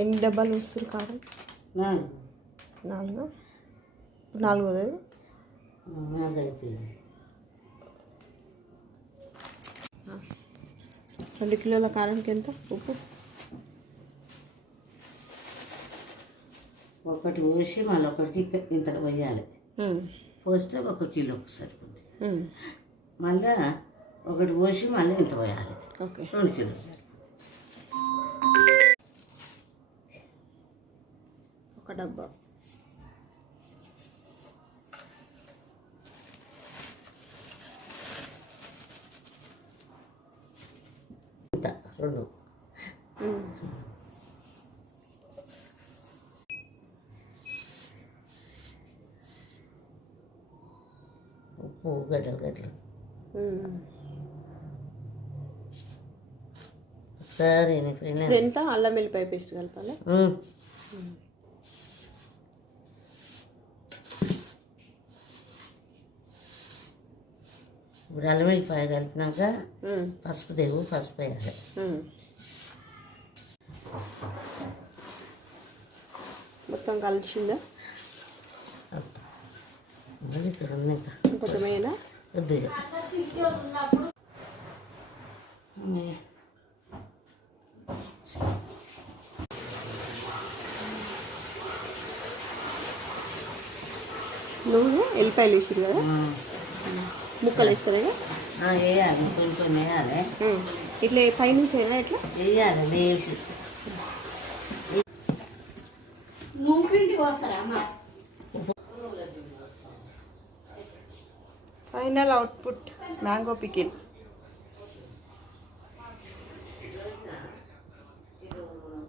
ఎన్ని డబ్బాలు వస్తుంది కారం? 4 4 2 కిలోల కారంకి ఎంత ఉప్పు? ఒకటి పోసి మళ్ళీ ఒకటికి ఇంత పోయాలి. పోస్తే 1 కిలోకి సరిపోతుంది. మళ్ళీ ఒకటి పోసి మళ్ళీ ఇంత పోయాలి. ఓకే, 2 కిలోలు సరిపోతుంది. 1 డబ్బా. ఇంత 2. ఉప్పు గడ్డలు ఒకసారి ఎంత అల్లం వెల్లిపాయ పేస్ట్ కలపాలి? ఇప్పుడు అల్లం వెల్లిపాయ కలిపినాక పసుపు వేయాలి. మొత్తం కలిసిందా? ఇక్కడ ఉన్నాయి కొంచెం అయినా కొద్దిగా నువ్వు ఎల్లిపాయలు వేసిరు కదా, ముక్కలు వేస్తారా? వేయాలి, కొంచెం వేయాలి. ఇట్లా పైనుంచి అయినా ఇట్లా వేయాలి. వేసి నువ్వు పిండి పోస్తారా అమ్మ? Final output mango pickle.